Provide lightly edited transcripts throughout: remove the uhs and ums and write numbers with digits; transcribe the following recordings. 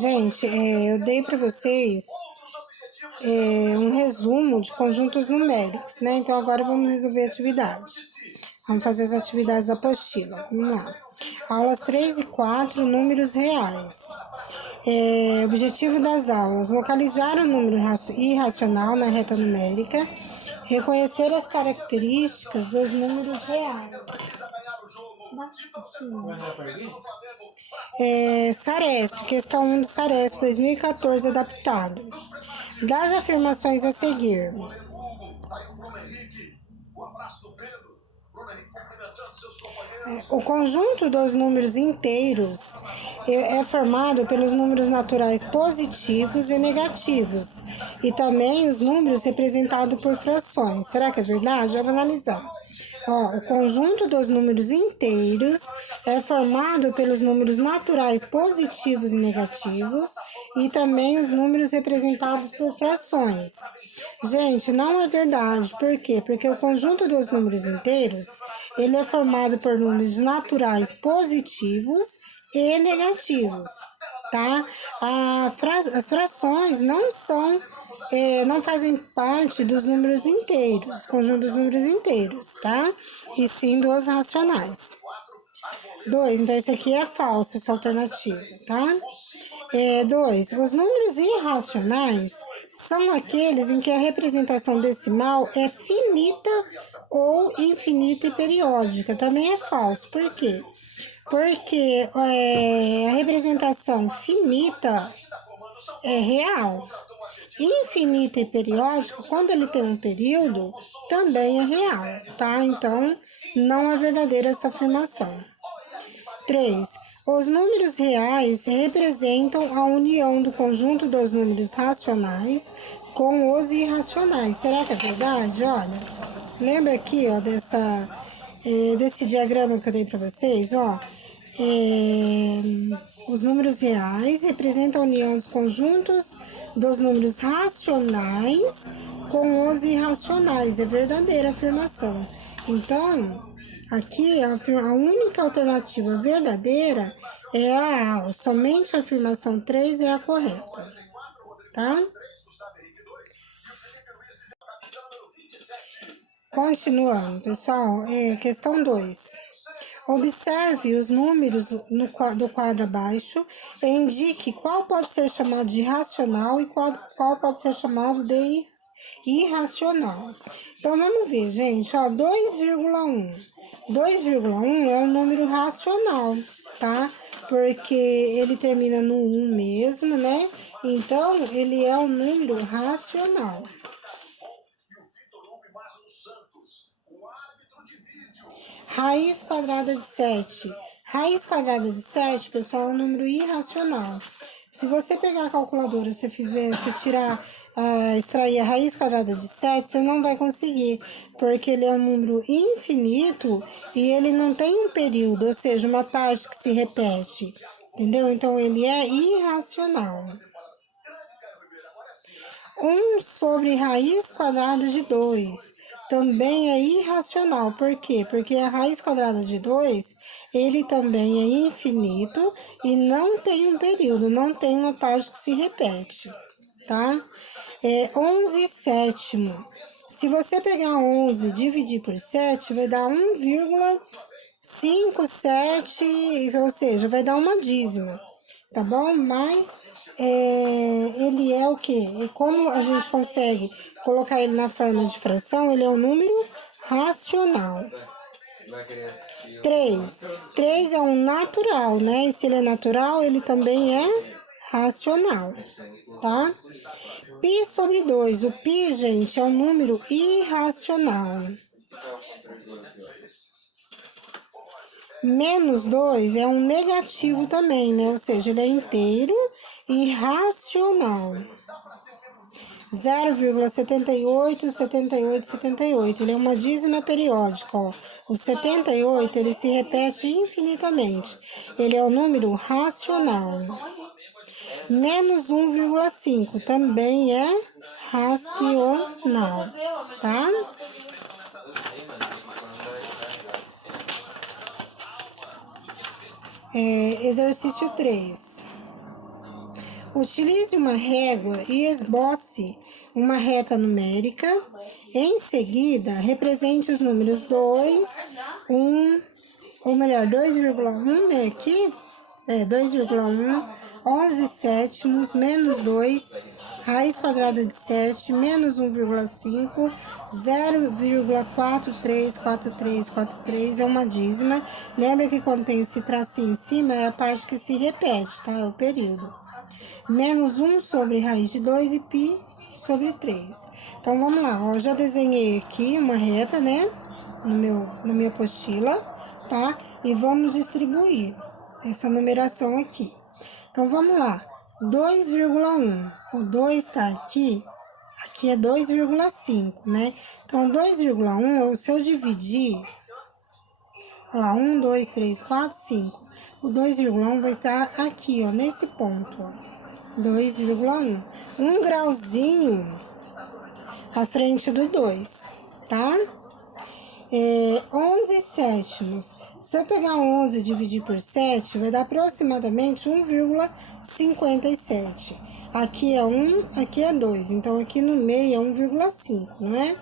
Gente, eu dei para vocês um resumo de conjuntos numéricos, né? Então agora vamos resolver a atividade. Vamos fazer as atividades da apostila. Vamos lá. Aulas 3 e 4, números reais. Objetivo das aulas: localizar o número irracional na reta numérica, reconhecer as características dos números reais. Saresp, questão 1 do Saresp 2014 adaptado. Das afirmações a seguir. O conjunto dos números inteiros é formado pelos números naturais positivos e negativos, e também os números representados por frações. Será que é verdade? Vamos analisar. O conjunto dos números inteiros é formado pelos números naturais positivos e negativos e também os números representados por frações. Gente, não é verdade. Por quê? Porque o conjunto dos números inteiros, ele é formado por números naturais positivos e negativos, tá? As frações não fazem parte dos números inteiros, conjunto dos números inteiros, tá? E sim dos racionais. 2, então esse aqui é falso, essa alternativa, tá? 2, os números irracionais são aqueles em que a representação decimal é finita ou infinita e periódica. Também é falso, por quê? Porque a representação finita é real. Infinito e periódico, quando ele tem um período, também é real, tá? Então, não é verdadeira essa afirmação. 3. Os números reais representam a união do conjunto dos números racionais com os irracionais. Será que é verdade? Olha, lembra aqui, ó, desse diagrama que eu dei para vocês, ó. Os números reais representam a união dos conjuntos dos números racionais com os irracionais. É verdadeira a afirmação. Então, aqui a única alternativa verdadeira é a A. Somente a afirmação 3 é a correta. Tá? Continuando, pessoal, questão 2. Observe os números do quadro abaixo e indique qual pode ser chamado de racional e qual pode ser chamado de irracional. Então, vamos ver, gente, ó, 2,1. 2,1 é um número racional, tá? Porque ele termina no 1 mesmo, né? Então, ele é um número racional. Raiz quadrada de 7. Raiz quadrada de 7, pessoal, é um número irracional. Se você pegar a calculadora, se extrair a raiz quadrada de 7, você não vai conseguir, porque ele é um número infinito e ele não tem um período, ou seja, uma parte que se repete, entendeu? Então, ele é irracional. 1 sobre raiz quadrada de 2 também é irracional. Por quê? Porque a raiz quadrada de 2, ele também é infinito e não tem um período, não tem uma parte que se repete, tá? 11 sétimo. Se você pegar 11 e dividir por 7, vai dar 1,57, ou seja, vai dar uma dízima, tá bom? Mas ele é o quê? E como a gente consegue colocar ele na forma de fração, ele é um número racional. 3. 3 é um natural, né? E se ele é natural, ele também é racional, tá? Pi sobre 2. O pi, gente, é um número irracional. Menos 2 é um negativo também, né? Ou seja, ele é inteiro e racional. 0,78, 78, 78. Ele é uma dízima periódica, ó. O 78, ele se repete infinitamente. Ele é um número racional. Menos 1,5 também é racional, tá? Exercício 3. Utilize uma régua e esboce uma reta numérica. Em seguida, represente os números 2, 1, ou melhor, 2,1, né, aqui, 2,1, 11 sétimos, menos 2, raiz quadrada de 7, menos 1,5, 0,434343 é uma dízima. Lembra que quando tem esse tracinho em cima, é a parte que se repete, tá? É o período. Menos 1 sobre raiz de 2 e π sobre 3. Então, vamos lá, ó, já desenhei aqui uma reta, né, na minha apostila, tá? E vamos distribuir essa numeração aqui. Então, vamos lá, 2,1, o 2 tá aqui é 2,5, né? Então, 2,1, se eu dividir, olha lá, 1, 2, 3, 4, 5. O 2,1 vai estar aqui, ó, nesse ponto, ó. 2,1. Um grauzinho à frente do 2, tá? 11 sétimos. Se eu pegar 11 e dividir por 7, vai dar aproximadamente 1,57. Aqui é 1, aqui é 2. Então, aqui no meio é 1,5, não é?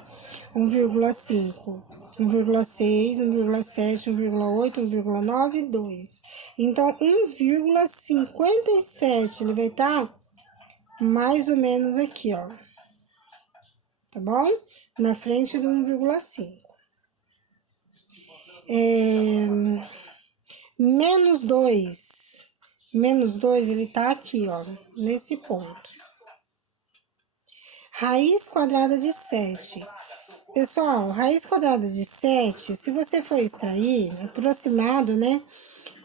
1,5. 1,6, 1,7, 1,8, 1,9, 2. Então, 1,57 ele vai estar mais ou menos aqui, ó. Tá bom? Na frente do 1,5. Menos 2. Menos 2, ele tá aqui, ó, nesse ponto. Raiz quadrada de 7. Pessoal, raiz quadrada de 7, se você for extrair, aproximado, né?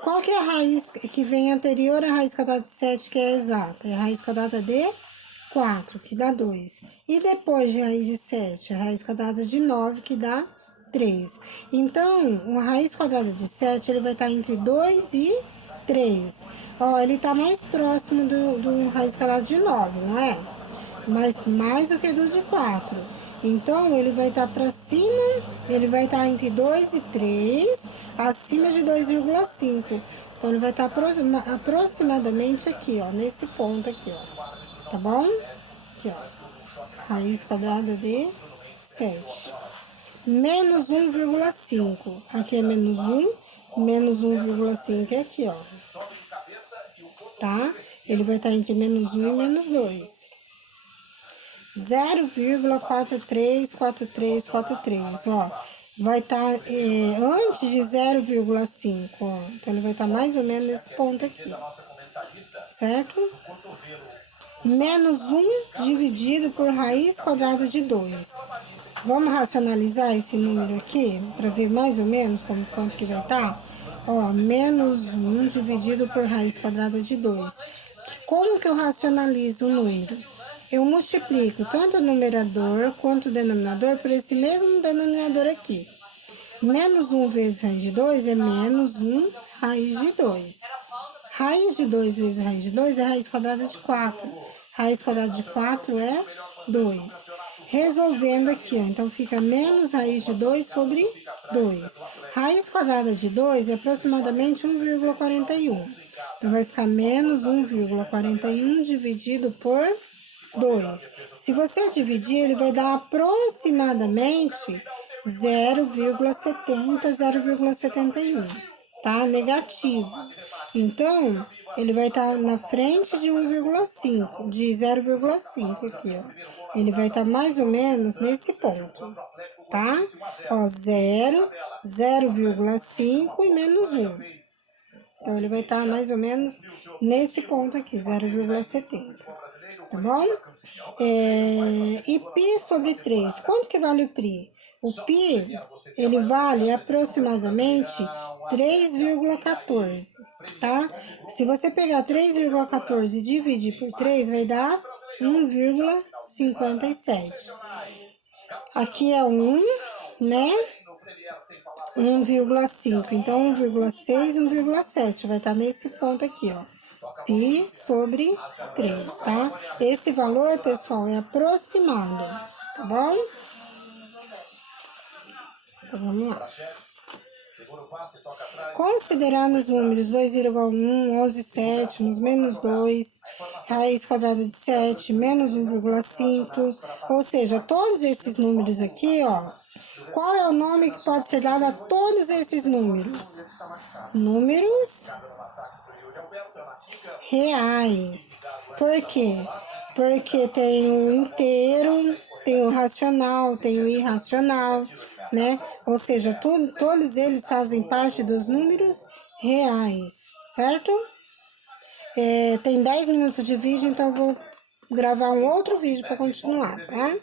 Qual que é a raiz que vem anterior à raiz quadrada de 7, que é exata? É a raiz quadrada de 4, que dá 2. E depois de raiz de 7, a raiz quadrada de 9, que dá 3. Então, a raiz quadrada de 7, ele vai estar entre 2 e 3. Ó, ele tá mais próximo do raiz quadrada de 9, não é? Mas mais do que do de 4. Então, ele vai estar para cima, ele vai estar entre 2 e 3, acima de 2,5. Então, ele vai estar aproximadamente aqui, ó, nesse ponto aqui, ó. Tá bom? Aqui, ó. Raiz quadrada de 7. Menos 1,5. Aqui é menos 1, menos 1,5 é aqui, ó. Tá? Ele vai estar entre menos 1 e menos 2. 0,434343, ó. Vai estar antes de 0,5, ó. Então, ele vai estar mais ou menos nesse ponto aqui. Certo? Menos 1 dividido por raiz quadrada de 2. Vamos racionalizar esse número aqui, para ver mais ou menos quanto que vai estar? Ó, menos 1 dividido por raiz quadrada de 2. Como que eu racionalizo o número? Eu multiplico tanto o numerador quanto o denominador por esse mesmo denominador aqui. Menos 1 vezes raiz de 2 é menos 1 raiz de 2. Raiz de 2 vezes raiz de 2 é raiz quadrada de 4. Raiz quadrada de 4 é 2. Resolvendo aqui, ó, então fica menos raiz de 2 sobre 2. Raiz quadrada de 2 é aproximadamente 1,41. Então, vai ficar menos 1,41 dividido por 2. Se você dividir, ele vai dar aproximadamente 0,70, 0,71, tá? Negativo. Então, ele vai estar na frente de 1,5, de 0,5 aqui, ó. Ele vai estar mais ou menos nesse ponto, tá? Ó, 0, 0,5 e menos 1. Então, ele vai estar mais ou menos nesse ponto aqui, 0,70, tá bom? E π sobre 3, quanto que vale o π? O π, ele vale aproximadamente 3,14, tá? Se você pegar 3,14 e dividir por 3, vai dar 1,57. Aqui é 1, né? 1,5, então 1,6, 1,7, vai estar nesse ponto aqui, ó. Π sobre 3, tá? Esse valor, pessoal, é aproximado, tá bom? Então, vamos lá. Considerando os números 2,1, 11 sétimos, menos 2, raiz quadrada de 7, menos 1,5, ou seja, todos esses números aqui, ó, qual é o nome que pode ser dado a todos esses números? Números reais. Por quê? Porque tem o inteiro, tem o racional, tem o irracional, né? Ou seja, todos eles fazem parte dos números reais, certo? Tem 10 minutos de vídeo, então eu vou gravar um outro vídeo para continuar, tá?